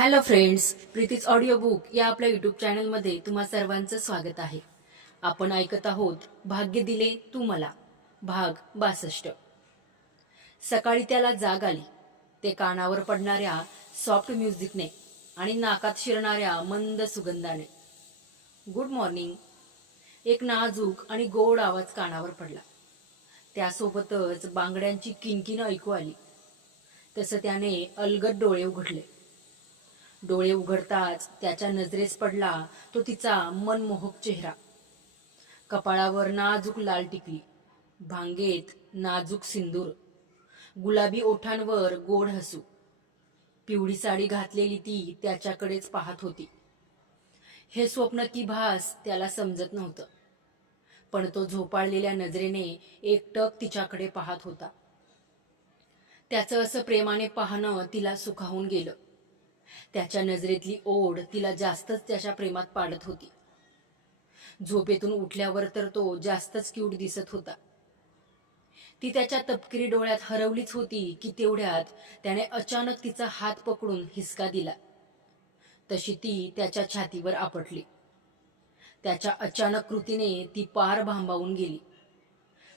Hello friends Preeti's audio book या आपल्या YouTube चॅनलमध्ये तुम्हा सर्वांचं स्वागत आहे. आपण ऐकत आहोत भाग्य दिले तू मला भाग बासष्ट. सकाळी त्याला जाग आली. ते कानावर पडणाऱ्या सॉफ्ट म्युझिकने आणि नाकात शिरणाऱ्या मंद सुगंधाने. गुड मॉर्निंग एक नाजूक आणि गोड आवाज कानावर पडला. त्यासोबतच बांगड्यांची किनकिन ऐकू आली. तसं त्याने अलगद डोळे उघडले. डोळे उघडताच त्याच्या नजरेस पडला तो तिचा मनमोहक चेहरा. कपाळावर नाजूक लाल टिकली भांगेत नाजूक सिंदूर गुलाबी ओठांवर गोड हसू. पिवळी साडी घातलेली ती त्याच्याकडेच पाहत होती. हे स्वप्न की भास त्याला समजत नव्हतं पण तो झोपाळलेल्या नजरेने एकटक तिच्याकडे पाहत होता. त्याचं असं प्रेमाने पाहणं तिला सुखावून गेलं. त्याच्या नजरेतली ओढ तिला जास्तच त्याच्या प्रेमात पाडत होती. झोपेतून उठल्यावर तर तो जास्तच क्यूट दिसत होता. ती त्याच्या तपकिरी डोळ्यात हरवलीच होती की तेवढ्यात त्याने अचानक तिचा हात पकडून हिसका दिला. तशी ती त्याच्या छातीवर आपटली. त्याच्या अचानक कृतीने ती पार भांबावून गेली.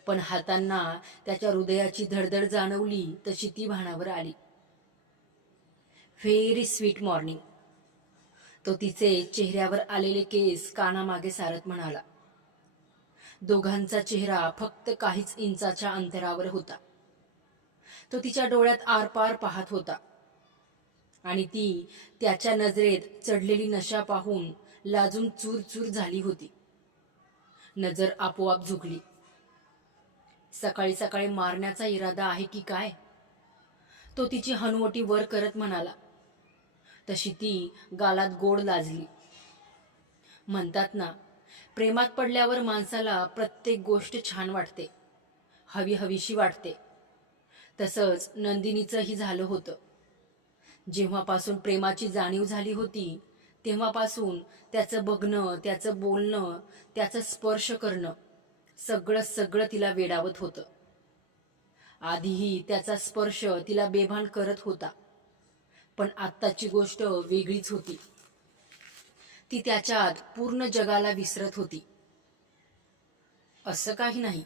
पण हातांना त्याच्या हृदयाची धडधड जाणवली तशी ती भानावर आली. व्हेरी स्वीट मॉर्निंग तो तिचे चेहऱ्यावर आलेले केस कानामागे सारत म्हणाला. दोघांचा चेहरा फक्त काहीच इंचाच्या अंतरावर होता. तो तिच्या डोळ्यात आरपार पाहत होता. आणि ती त्याच्या नजरेत चढलेली नशा पाहून लाजून चूर चूर झाली होती. नजर आपोआप झुकली. सकाळी सकाळी मारण्याचा इरादा आहे की काय? तो तिची हनुवटी वर करत म्हणाला. तशी ती गालात गोड लाजली. म्हणतात ना प्रेमात पडल्यावर माणसाला प्रत्येक गोष्ट छान वाटते हवी हवीशी वाटते. तसंच नंदिनीचंही झालं होतं. जेव्हापासून प्रेमाची जाणीव झाली होती तेव्हापासून त्याचं बघणं त्याचं बोलणं त्याचं स्पर्श करणं सगळं सगळं तिला वेडावत होतं. आधीही त्याचा स्पर्श तिला बेभान करत होता. पण आत्ताची गोष्ट वेगळीच होती. ती त्याच्यात पूर्ण जगाला विसरत होती. असं काही नाही.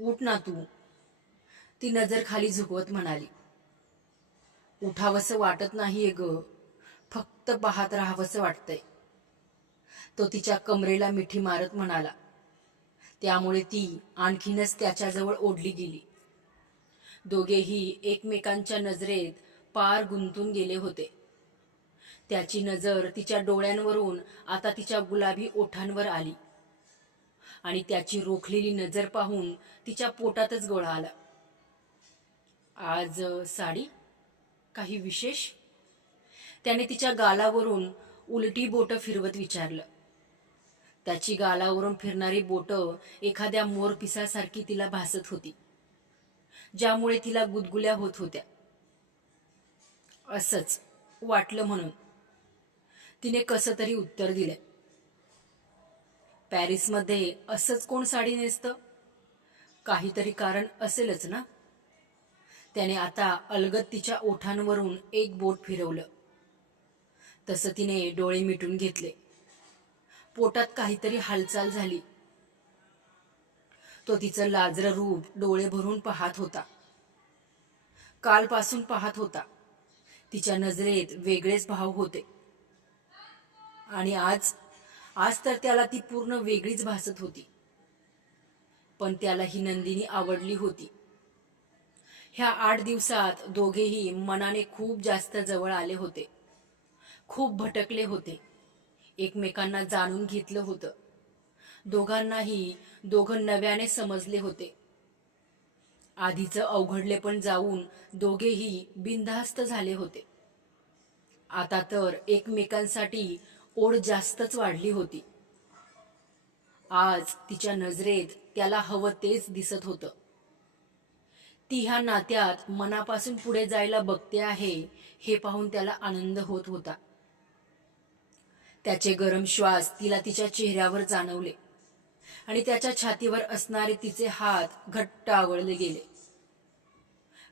उठ ना तू. ती नजर खाली झुकवत म्हणाली. उठावंसं वाटत नाहीये ग. फक्त पाहत राहावंसं वाटतंय. तो तिच्या कमरेला मिठी मारत म्हणाला. त्यामुळे ती आणखीनच त्याच्याजवळ ओढली गेली. दोघेही एकमेकांच्या नजरेत पार गुंतून गेले होते. त्याची नजर तिच्या डोळ्यांवरून आता तिच्या गुलाबी ओठांवर आली. आणि त्याची रोखलेली नजर पाहून तिच्या पोटातच गोळा आला. आज साडी? काही विशेष? त्याने तिच्या गालावरून उलटी बोटं फिरवत विचारलं. त्याची गालावरून फिरणारी बोटं एखाद्या मोरपिसासारखी तिला भासत होती ज्यामुळे तिला गुदगुल्या होत होत्या. असंच वाटलं म्हणून. तिने कसं तरी उत्तर दिलं. पॅरिसमध्ये असंच कोण साडी नेसतं? काहीतरी कारण असेलच ना? त्याने आता अलगद तिच्या ओठांवरून एक बोट फिरवलं. तसं तिने डोळे मिटून घेतले. पोटात काहीतरी हालचाल झाली. तो तिचं लाजरं रूप डोळे भरून पाहत होता. कालपासून पाहत होता. तिच्या नजरेत वेगळेच भाव होते. आणि आज आज तर त्याला ती पूर्ण वेगळीच भासत होती. पण त्याला ही नंदिनी आवडली होती. ह्या आठ दिवसात दोघेही मनाने खूप जास्त जवळ आले होते. खूप भटकले होते. एकमेकांना जाणून घेतलं होतं. दोघांनाही दोघं नव्याने समजले होते. आधीचं अवघडले पण जाऊन दोघेही बिनधास्त झाले होते. आता तर एकमेकांसाठी ओढ जास्तच वाढली होती. आज तिच्या नजरेत त्याला हवं तेच दिसत होतं. ती ह्या नात्यात मनापासून पुढे जायला बघते आहे हे पाहून त्याला आनंद होत होता. त्याचे गरम श्वास तिला तिच्या चेहऱ्यावर जाणवले. आणि त्याच्या छातीवर असणारे तिचे हात घट्ट आवळले गेले.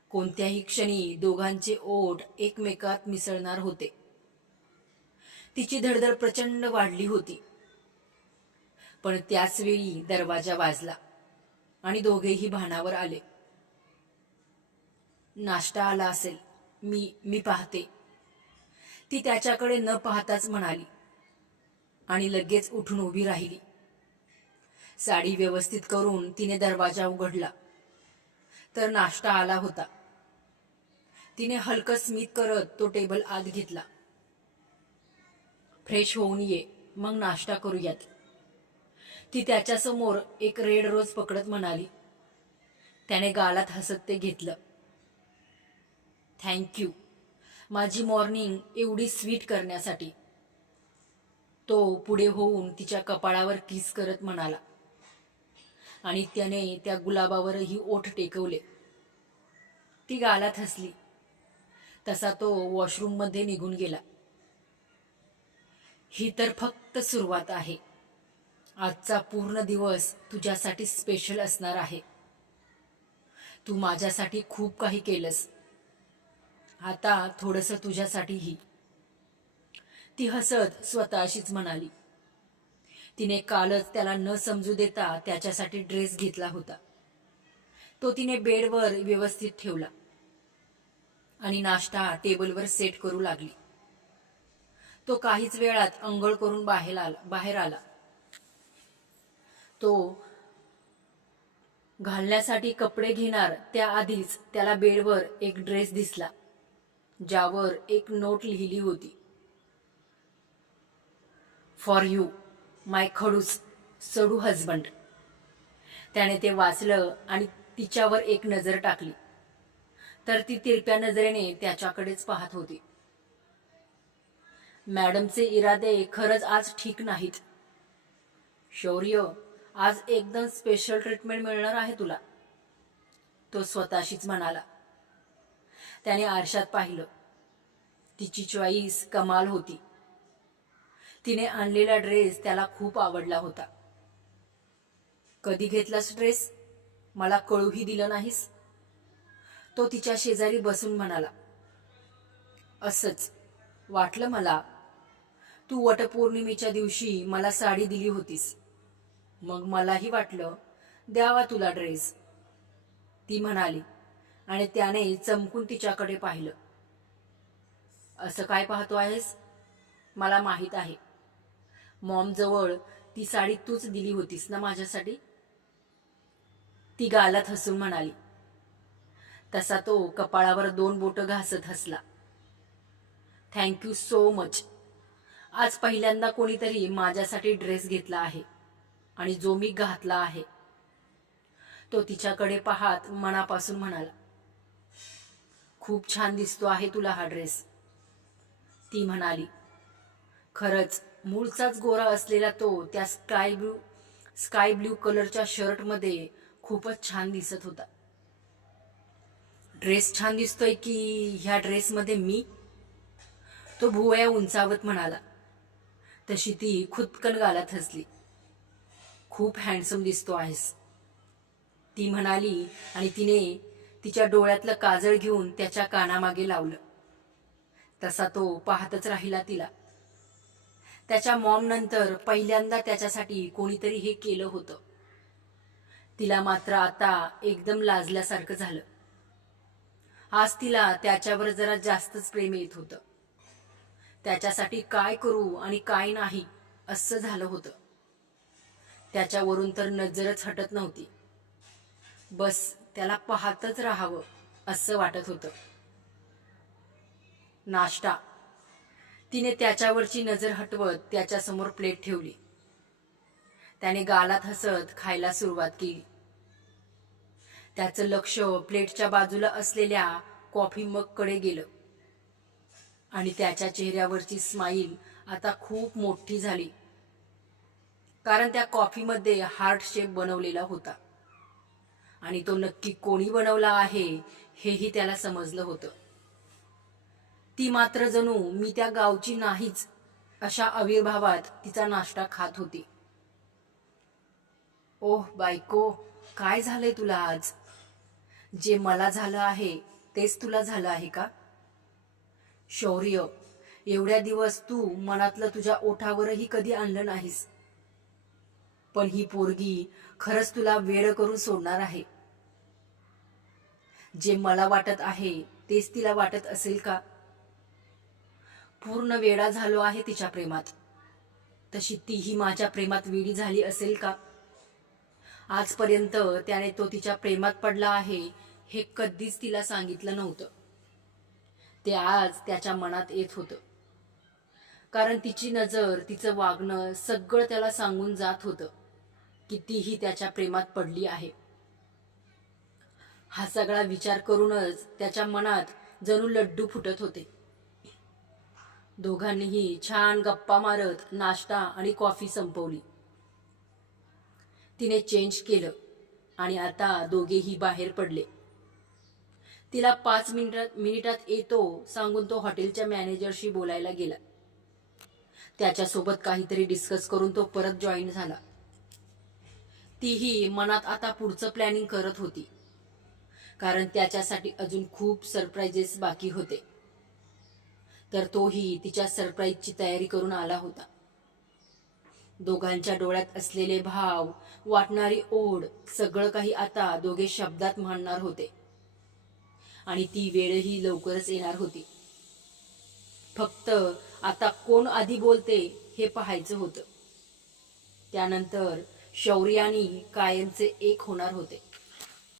कोणत्याही क्षणी दोघांचे ओठ एकमेकात मिसळणार होते. तिची धडधड प्रचंड वाढली होती. पण त्याच वेळी दरवाजा वाजला आणि दोघेही भानावर आले. नाश्ता आला असेल मी मी पाहते. ती त्याच्याकडे न पाहताच म्हणाली आणि लगेच उठून उभी राहिली. साडी व्यवस्थित करून तिने दरवाजा उघडला. तर नाश्ता आला होता. तिने हलकं स्मित करत तो टेबल आत घेतला. फ्रेश होऊन ये मग नाश्ता करूयात. ती त्याच्यासमोर एक रेड रोज पकडत म्हणाली. त्याने गालात हसत ते घेतलं थँक्यू माझी मॉर्निंग एवढी स्वीट करण्यासाठी. तो पुढे होऊन तिच्या कपाळावर किस करत म्हणाला. आणि त्याने त्या गुलाबावरही ओठ टेकवले. ती गालात हसली तसा तो वॉशरूममध्ये निघून गेला. ही तर फक्त सुरुवात आहे. आजचा पूर्ण दिवस तुझ्यासाठी स्पेशल असणार आहे. तू माझ्यासाठी खूप काही केलंस. आता थोडंसं तुझ्यासाठीही. ती हसत स्वतःशीच म्हणाली. तिने कालच त्याला न समजू देता त्याच्यासाठी ड्रेस घेतला होता. तो तिने बेडवर व्यवस्थित ठेवला आणि नाश्ता टेबलवर सेट करू लागली. तो काहीच वेळात अंघोळ करून बाहेर आला बाहेर आला. तो घालण्यासाठी कपडे घेणार त्याआधीच त्याला बेडवर एक ड्रेस दिसला ज्यावर एक नोट लिहिली होती. फॉर यू माय खडूस सडू हजबंड त्याने ते वाचलं आणि तिच्यावर एक नजर टाकली. तर ती तिरप्या नजरेने त्याच्याकडेच पाहत होती. मॅडमचे इरादे खरंच आज ठीक नाहीत. शौर्य आज एकदम स्पेशल ट्रीटमेंट मिळणार आहे तुला. तो स्वतःशीच म्हणाला. त्याने आरशात पाहिलं. तिची चॉईस कमाल होती. तिने आणलेला ड्रेस त्याला खूप आवडला होता. कधी घेतलास ड्रेस? मला कळूही दिलं नाहीस. तो तिच्या शेजारी बसून म्हणाला असंच. वाटलं मला तू वटपौर्णिमेच्या दिवशी मला साडी दिली होतीस. मग मलाही वाटलं द्यावा तुला ड्रेस. ती म्हणाली आणि त्याने चमकून तिच्याकडे पाहिलं. असं काय पाहतो आहेस? मला माहीत आहे. मॉम जवळ ती साडी तूच दिली होतीस ना माझ्यासाठी? ती गालात हसून म्हणाली. तसा तो कपाळावर दोन बोट घासत हसला. थँक्यू सो मच आज पहिल्यांदा कोणीतरी माझ्यासाठी ड्रेस घेतला आहे आणि जो मी घातला आहे. तो तिच्याकडे पाहात मनापासून म्हणाला खूप छान दिसतो आहे तुला हा ड्रेस. ती म्हणाली खरंच मूळचाच गोरा असलेला तो त्या स्काय ब्लू स्काय ब्ल्यू कलरच्या शर्टमध्ये खूपच छान दिसत होता. ड्रेस छान दिसतोय की ह्या ड्रेसमध्ये मी? तो भुवया उंचावत म्हणाला. तशी ती खुदकन गालात हसली. खूप हँडसम दिसतो आहेस. ती म्हणाली आणि तिने तिच्या डोळ्यातलं काजळ घेऊन त्याच्या कानामागे लावलं. तसा तो पाहतच राहिला तिला. त्याच्या मॉम नंतर पहिल्यांदा त्याच्यासाठी कोणीतरी हे केलं होतं. तिला मात्र आता एकदम लाजल्यासारखं झालं. आज तिला त्याच्यावर जरा जास्तच प्रेम येत होतं. त्याच्यासाठी काय करू आणि काय नाही असं झालं होतं. त्याच्यावरून तर नजरच हटत नव्हती. बस त्याला पाहतच राहावं असं वाटत होतं. नाश्ता तिने त्याच्यावरची नजर हटवत त्याच्यासमोर प्लेट ठेवली. त्याने गालात हसत खायला सुरुवात केली. त्याचं लक्ष प्लेटच्या बाजूला असलेल्या कॉफी मगकडे गेलं. आणि त्याच्या चेहऱ्यावरची स्माईल आता खूप मोठी झाली. कारण त्या कॉफीमध्ये हार्ट शेप बनवलेला होता. आणि तो नक्की कोणी बनवला आहे हेही त्याला समजलं होतं. ती मात्र जणू मी त्या गावची नाहीच अशा आविर्भावात तिचा नाश्ता खात होती. ओह बायको काय झालंय तुला आज? जे मला झालं आहे तेच तुला झालं आहे का? शौर्य एवढ्या दिवस तू मनातलं तुझ्या ओठावरही कधी आणलं नाहीस. पण ही पोरगी खरंच तुला वेळ करून सोडणार आहे. जे मला वाटत आहे तेच तिला वाटत असेल का? पूर्ण वेडा झालो आहे तिच्या प्रेमात. तशी तीही माझ्या प्रेमात वेडी झाली असेल का? आजपर्यंत त्याने तो तिच्या प्रेमात पडला आहे हे कधीच तिला सांगितलं नव्हतं. ते आज त्याच्या मनात येत होतं. कारण तिची नजर तिचं वागणं सगळं त्याला सांगून जात होतं की तीही त्याच्या प्रेमात पडली आहे. हा सगळा विचार करूनच त्याच्या मनात जणू लड्डू फुटत होते. दोघांनीही छान गप्पा मारत नाश्ता आणि कॉफी संपवली. तिने चेंज केलं आणि आता दोघेही बाहेर पडले. तिला पाच मिनिटात मिनिटात येतो सांगून तो हॉटेलच्या मॅनेजरशी बोलायला गेला. त्याच्यासोबत काहीतरी डिस्कस करून तो परत जॉईन झाला. तीही मनात आता पुढचं प्लॅनिंग करत होती. कारण त्याच्यासाठी अजून खूप सरप्राईजेस बाकी होते. तर तोही तिच्या सरप्राईजची तयारी करून आला होता. दोघांच्या डोळ्यात असलेले भाव वाटणारी ओढ सगळं काही आता दोघे शब्दात मांडणार होते. आणि ती वेळही लवकरच येणार होती. फक्त आता कोण आधी बोलते हे पाहायचं होतं. त्यानंतर शौर्यानी कायमचे एक होणार होते.